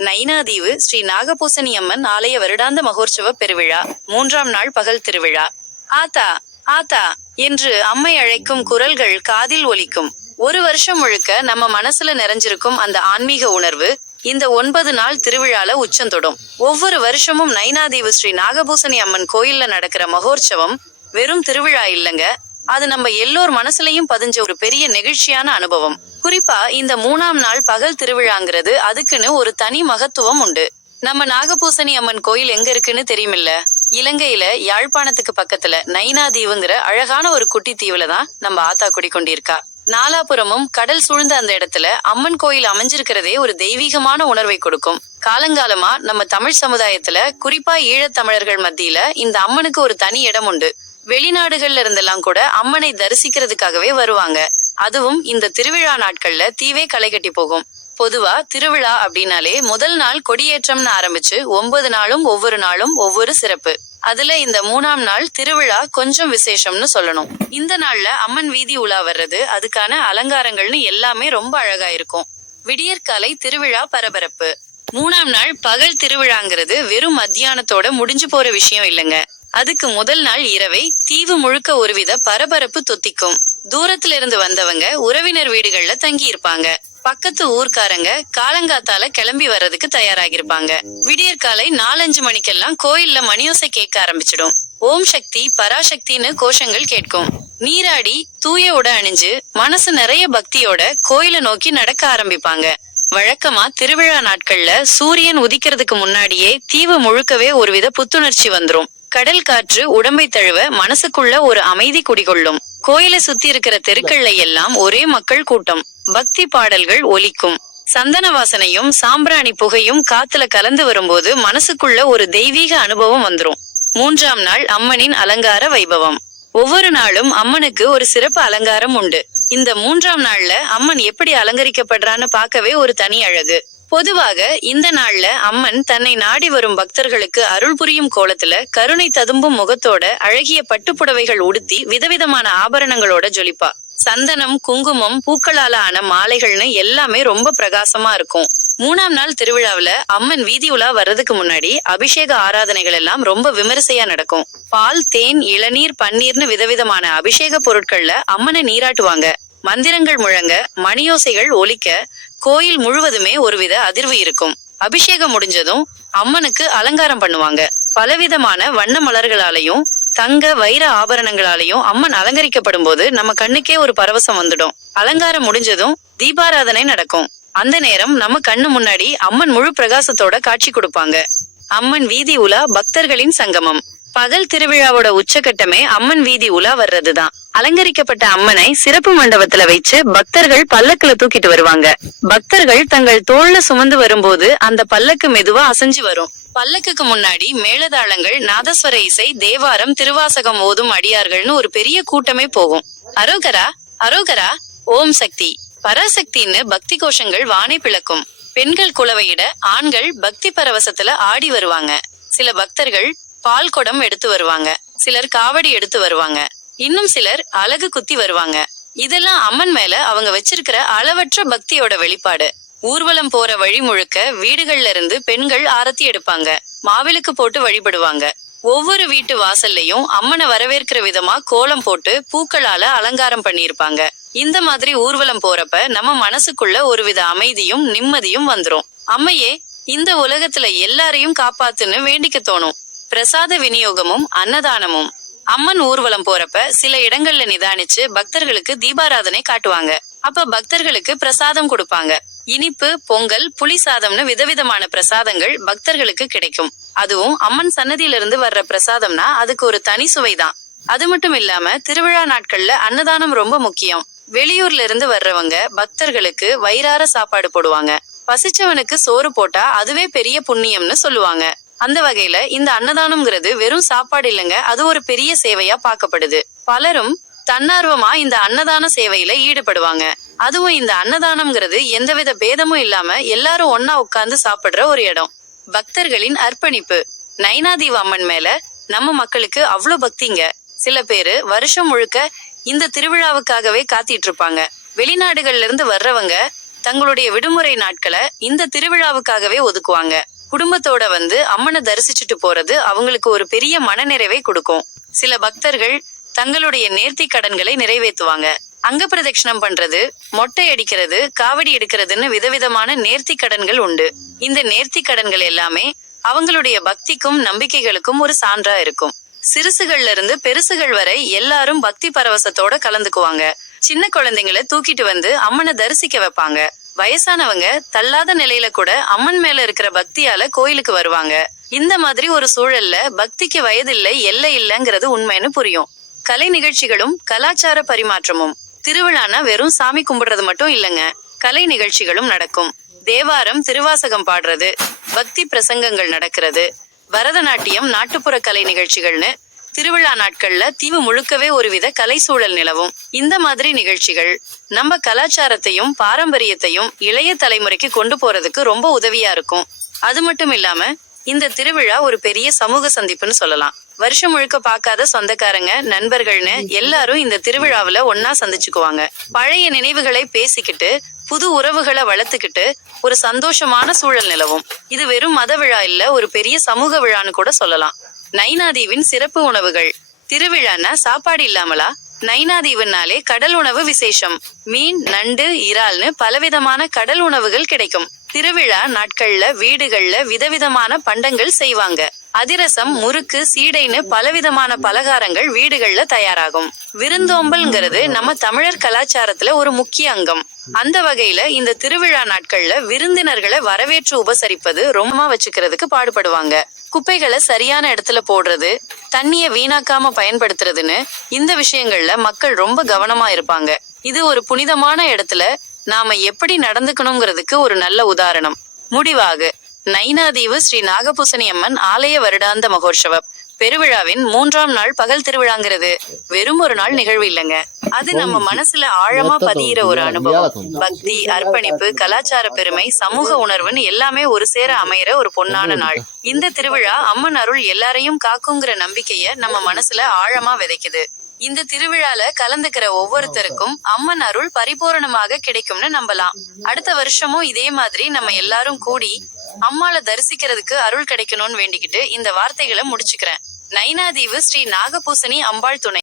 நைனாதீவு ஸ்ரீ நாகபூசணி அம்மன் ஆலய வருடாந்த மகோற்சவ பெருவிழா 3ஆம் நாள் பகல் திருவிழா. ஆத்தா ஆத்தா என்று அம்மை அழைக்கும் குரல்கள் காதில் ஒலிக்கும். ஒரு வருஷம் முழுக்க நம்ம மனசுல நிறைஞ்சிருக்கும் அந்த ஆன்மீக உணர்வு இந்த 9 நாள் திருவிழால உச்சந்தொடும். ஒவ்வொரு வருஷமும் நைனாதீவு ஸ்ரீ நாகபூசணி அம்மன் கோயில்ல நடக்கிற மகோற்சவம் வெறும் திருவிழா இல்லங்க, அது நம்ம எல்லோர் மனசுலயும் பதிஞ்ச ஒரு பெரிய நெகிழ்ச்சியான அனுபவம். குறிப்பா இந்த 3ஆம் நாள் பகல் திருவிழாங்கிறது அதுக்குன்னு ஒரு தனி மகத்துவம் உண்டு. நம்ம நாகபூசணி அம்மன் கோயில் எங்க இருக்குன்னு தெரியுமில்ல? இலங்கையில யாழ்ப்பாணத்துக்கு பக்கத்துல நைனாதீவுங்கிற அழகான ஒரு குட்டி தீவுல தான் நம்ம ஆத்தா குடிக்கொண்டிருக்கா. நாலாபுரமும் கடல் சூழ்ந்த அந்த இடத்துல அம்மன் கோயில் அமைஞ்சிருக்கிறதே ஒரு தெய்வீகமான உணர்வை கொடுக்கும். காலங்காலமா நம்ம தமிழ் சமுதாயத்துல, குறிப்பா ஈழத்தமிழர்கள் மத்தியில இந்த அம்மனுக்கு ஒரு தனி இடம் உண்டு. வெளிநாடுகள்ல இருந்தெல்லாம் கூட அம்மனை தரிசிக்கிறதுக்காகவே வருவாங்க. அதுவும் இந்த திருவிழா நாட்கள்ல தீவே களை கட்டி போகும். பொதுவா திருவிழா அப்படின்னாலே முதல் நாள் கொடியேற்றம்னு ஆரம்பிச்சு 9 நாளும் ஒவ்வொரு நாளும் ஒவ்வொரு சிறப்பு. அதுல இந்த 3ஆம் நாள் திருவிழா கொஞ்சம் விசேஷம்னு சொல்லணும். இந்த நாள்ல அம்மன் வீதி உலா வர்றது, அதுக்கான அலங்காரங்கள்னு எல்லாமே ரொம்ப அழகா இருக்கும். விடியற்காலை திருவிழா பரபரப்பு. 3ஆம் நாள் பகல் திருவிழாங்கிறது வெறும் மத்தியானத்தோட முடிஞ்சு போற விஷயம் இல்லைங்க. அதுக்கு முதல் நாள் இரவை தீவு முழுக்க ஒருவித பரபரப்பு தொத்திக்கும். தூரத்துல இருந்து வந்தவங்க உறவினர் வீடுகள்ல தங்கி இருப்பாங்க. பக்கத்து ஊர்க்காரங்க காலங்காத்தால கிளம்பி வர்றதுக்கு தயாராகிருப்பாங்க. விடியற்காலை 4-5 மணிக்கெல்லாம் கோயில்ல மணியோசை கேட்க ஆரம்பிச்சிடும். ஓம் சக்தி பராசக்தின்னு கோஷங்கள் கேட்கும். நீராடி தூய உடை அணிஞ்சு மனசு நிறைய பக்தியோட கோயிலை நோக்கி நடக்க ஆரம்பிப்பாங்க. வழக்கமா திருவிழா நாட்கள்ல சூரியன் உதிக்கிறதுக்கு முன்னாடியே தீவு முழுக்கவே ஒருவித புத்துணர்ச்சி வந்துரும். கடல் காற்று உடம்பை தழுவ மனசுக்குள்ள ஒரு அமைதி குடிகொள்ளும். கோயிலை சுத்தி இருக்கிற தெருக்கள்ல எல்லாம் ஒரே மக்கள் கூட்டம். பக்தி பாடல்கள் ஒலிக்கும். சந்தன வாசனையும் சாம்பிராணி புகையும் காத்துல கலந்து வரும்போது மனசுக்குள்ள ஒரு தெய்வீக அனுபவம் வந்துரும். 3ஆம் நாள் அம்மனின் அலங்கார வைபவம். ஒவ்வொரு நாளும் அம்மனுக்கு ஒரு சிறப்பு அலங்காரம் உண்டு. இந்த 3ஆம் நாள்ல அம்மன் எப்படி அலங்கரிக்கப்படுறான்னு பார்க்கவே ஒரு தனி அழகு. பொதுவாக இந்த நாள்ல அம்மன் தன்னை நாடி வரும் பக்தர்களுக்கு அருள் புரியும் கோலத்துல கருணை ததும்பும் முகத்தோட அழகிய பட்டுப்புடவைகள் உடுத்தி விதவிதமான ஆபரணங்களோட ஜொலிப்பா. சந்தனம், குங்குமம், பூக்களால ஆன மாலைகள்னு எல்லாமே ரொம்ப பிரகாசமா இருக்கும். 3ஆம் நாள் திருவிழாவில அம்மன் வீதி உலா வர்றதுக்கு முன்னாடி அபிஷேக ஆராதனைகள் எல்லாம் ரொம்ப விமரிசையா நடக்கும். பால், தேன், இளநீர், பன்னீர்னு விதவிதமான அபிஷேக பொருட்கள்ல அம்மனை நீராட்டுவாங்க. மந்திரங்கள் முழங்க, மணியோசைகள் ஒலிக்க கோயில் முழுவதுமே ஒருவித அதிர்வு இருக்கும். அபிஷேகம் முடிஞ்சதும் அம்மனுக்கு அலங்காரம் பண்ணுவாங்க. பலவிதமான வண்ண மலர்களாலையும் தங்க வைர ஆபரணங்களாலையும் அம்மன் அலங்கரிக்கப்படும் போது நம்ம கண்ணுக்கே ஒரு பரவசம் வந்துடும். அலங்காரம் முடிஞ்சதும் தீபாராதனை நடக்கும். அந்த நேரம் நம்ம கண்ணு முன்னாடி அம்மன் முழு பிரகாசத்தோட காட்சி கொடுப்பாங்க. அம்மன் வீதி உலா பக்தர்களின் சங்கமம். பகல் திருவிழாவோட உச்சகட்டமே அம்மன் வீதி உலா வர்றதுதான். அலங்கரிக்கப்பட்ட அம்மனை சிறப்பு மண்டபத்துல வச்சு பக்தர்கள் பல்லக்குல தூக்கிட்டு வருவாங்க. பக்தர்கள் தங்கள் தோள்ல சுமந்து வரும்போது அந்த பல்லக்கு மெதுவா அசைஞ்சு வரும். பல்லக்குக்கு முன்னாடி மேளதாளங்கள், நாதஸ்வர இசை, தேவாரம், திருவாசகம் ஓதும் அடியார்கள்னு ஒரு பெரிய கூட்டமே போகும். அரோகரா அரோகரா, ஓம் சக்தி பராசக்தின்னு பக்தி கோஷங்கள் வானை பிளக்கும். பெண்கள் குலவையிட ஆண்கள் பக்தி பரவசத்துல ஆடி வருவாங்க. சில பக்தர்கள் பால் குடம் எடுத்து வருவாங்க. சிலர் காவடி எடுத்து வருவாங்க. இன்னும் சிலர் அலகு குத்தி வருவாங்க. இதெல்லாம் அம்மன் மேல அவங்க வச்சிருக்கிற அளவற்ற பக்தியோட வெளிப்பாடு. ஊர்வலம் போற வழி முழுக்க வீடுகள்ல இருந்து பெண்கள் ஆரத்தி எடுப்பாங்க. மாவிளக்கு போட்டு வழிபடுவாங்க. ஒவ்வொரு வீட்டு வாசல்லையும் அம்மனை வரவேற்கிற விதமா கோலம் போட்டு பூக்களால அலங்காரம் பண்ணியிருப்பாங்க. இந்த மாதிரி ஊர்வலம் போறப்ப நம்ம மனசுக்குள்ள ஒருவித அமைதியும் நிம்மதியும் வந்துரும். அம்மையே, இந்த உலகத்துல எல்லாரையும் காப்பாத்துன்னு வேண்டிக்க தோணும். பிரசாத விநியோகமும் அன்னதானமும். அம்மன் ஊர்வலம் போறப்ப சில இடங்கள்ல நிதானிச்சு பக்தர்களுக்கு தீபாராதனை காட்டுவாங்க. அப்ப பக்தர்களுக்கு பிரசாதம் கொடுப்பாங்க. இனிப்பு, பொங்கல், புளி சாதம்னு விதவிதமான பிரசாதங்கள் பக்தர்களுக்கு கிடைக்கும். அதுவும் அம்மன் சன்னதியிலிருந்து வர்ற பிரசாதம்னா அதுக்கு ஒரு தனி சுவைதான். அது மட்டும் இல்லாம திருவிழா நாட்கள்ல அன்னதானம் ரொம்ப முக்கியம். வெளியூர்ல இருந்து வர்றவங்க பக்தர்களுக்கு வயிறார சாப்பாடு போடுவாங்க. பசிச்சவனுக்கு சோறு போட்டா அதுவே பெரிய புண்ணியம்னு சொல்லுவாங்க. அந்த வகையில இந்த அன்னதானம்ங்கிறது வெறும் சாப்பாடு இல்லைங்க, அது ஒரு பெரிய சேவையா பார்க்கப்படுது. பலரும் தன்னார்வமா இந்த அன்னதான சேவையில ஈடுபடுவாங்க. அதுவும் இந்த அன்னதானம்ங்கிறது எந்தவித பேதமும் இல்லாம எல்லாரும் ஒன்னா உட்கார்ந்து சாப்பிடுற ஒரு இடம். பக்தர்களின் அர்ப்பணிப்பு. நைனாதீவு அம்மன் மேல நம்ம மக்களுக்கு அவ்வளவு பக்திங்க. சில பேரு வருஷம் முழுக்க இந்த திருவிழாவுக்காகவே காத்திட்டு இருப்பாங்க. வெளிநாடுகள்ல இருந்து வர்றவங்க தங்களுடைய விடுமுறை நாட்களை இந்த திருவிழாவுக்காகவே ஒதுக்குவாங்க. குடும்பத்தோட வந்து அம்மனை தரிசிச்சுட்டு போறது அவங்களுக்கு ஒரு பெரிய மனநிறைவை கொடுக்கும். சில பக்தர்கள் தங்களுடைய நேர்த்தி கடன்களை நிறைவேற்றுவாங்க. அங்க பிரதட்சணம் பண்றது, மொட்டை அடிக்கிறது, காவடி எடுக்கிறதுன்னு விதவிதமான நேர்த்தி கடன்கள் உண்டு. இந்த நேர்த்தி கடன்கள் எல்லாமே அவங்களுடைய பக்திக்கும் நம்பிக்கைகளுக்கும் ஒரு சான்றா இருக்கும். சிறுசுகள்ல இருந்து பெருசுகள் வரை எல்லாரும் பக்தி பரவசத்தோட கலந்துக்குவாங்க. சின்ன குழந்தைங்களை தூக்கிட்டு வந்து அம்மனை தரிசிக்க வைப்பாங்க. வயசானவங்க தள்ளாத நிலையில கூட அம்மன் மேல இருக்கிற பக்தியால கோயிலுக்கு வருவாங்க. இந்த மாதிரி ஒரு சூழல்ல பக்திக்கு வயதில்லை, எல்லை இல்லைங்கிறது உண்மைன்னு புரியும். கலை நிகழ்ச்சிகளும் கலாச்சார பரிமாற்றமும். திருவிழானா வெறும் சாமி கும்பிடுறது மட்டும் இல்லைங்க, கலை நிகழ்ச்சிகளும் நடக்கும். தேவாரம், திருவாசகம் பாடுறது, பக்தி பிரசங்கங்கள் நடக்கிறது, பரதநாட்டியம், நாட்டுப்புற கலை நிகழ்ச்சிகள்னு திருவிழா நாட்கள்ல தீவு முழுக்கவே ஒருவித கலை சூழல் நிலவும். இந்த மாதிரி நிகழ்ச்சிகள் நம்ம கலாச்சாரத்தையும் பாரம்பரியத்தையும் இளைய தலைமுறைக்கு கொண்டு போறதுக்கு ரொம்ப உதவியா இருக்கும். அது மட்டும் இல்லாம இந்த திருவிழா ஒரு பெரிய சமூக சந்திப்புன்னு சொல்லலாம். வருஷம் முழுக்க பார்க்காத சொந்தக்காரங்க, நண்பர்கள்னு எல்லாரும் இந்த திருவிழாவில ஒன்னா சந்திச்சுக்குவாங்க. பழைய நினைவுகளை பேசிக்கிட்டு புது உறவுகளை வளர்த்துக்கிட்டு ஒரு சந்தோஷமான சூழல் நிலவும். இது வெறும் மத விழா இல்ல, ஒரு பெரிய சமூக விழான்னு கூட சொல்லலாம். நைனாதீவின் சிறப்பு உணவுகள். திருவிழான்னா சாப்பாடு இல்லாமலா? நைனாதீவுனாலே கடல் உணவு விசேஷம். மீன், நண்டு, இறால்னு பலவிதமான கடல் உணவுகள் கிடைக்கும். திருவிழா நாட்கள்ல வீடுகள்ல விதவிதமான பண்டங்கள் செய்வாங்க. அதிரசம், முறுக்கு, சீடைன்னு பலவிதமான பலகாரங்கள் வீடுகள்ல தயாராகும். விருந்தோம்பல்ங்கிறது நம்ம தமிழர் கலாச்சாரத்துல ஒரு முக்கிய அங்கம். அந்த வகையில இந்த திருவிழா நாட்கள்ல விருந்தினர்களை வரவேற்று உபசரிப்பது ரொம்ப வச்சுக்கிறதுக்கு பாடுபடுவாங்க. குப்பைகளை சரியான இடத்துல போடுறது, தண்ணிய வீணாக்காம பயன்படுத்துறதுன்னு இந்த விஷயங்கள்ல மக்கள் ரொம்ப கவனமா இருப்பாங்க. இது ஒரு புனிதமான இடத்துல நாம எப்படி நடந்துக்கணுங்கிறதுக்கு ஒரு நல்ல உதாரணம். முடிவாக, நைனாதீவு ஸ்ரீ நாகபூசணி அம்மன் ஆலய வருடாந்த மகோற்சவ பெருவிழாவின் 3ஆம் நாள் பகல் திருவிழாங்கிறது வெறும் ஒரு நாள் நிகழ்வு இல்லைங்க. அது நம்ம மனசுல ஆழமா பதியிற ஒரு அனுபவம். பக்தி, அர்ப்பணிப்பு, கலாச்சார பெருமை, சமூக உணர்வுன்னு எல்லாமே ஒரு சேர அமையிற ஒரு பொன்னான நாள். இந்த திருவிழா அம்மன் அருள் எல்லாரையும் காக்குங்கிற நம்பிக்கைய நம்ம மனசுல ஆழமா விதைக்குது. இந்த திருவிழால கலந்துக்கிற ஒவ்வொருத்தருக்கும் அம்மன் அருள் பரிபூரணமாக கிடைக்கும்னு நம்பலாம். அடுத்த வருஷமும் இதே மாதிரி நம்ம எல்லாரும் கூடி அம்மாளை தரிசிக்கிறதுக்கு அருள் கிடைக்கணும்னு வேண்டிக்கிட்டு இந்த வார்த்தைகளை முடிச்சுக்கிறேன். நைனாதீவு ஸ்ரீ நாகபூசணி அம்பாள் துணை.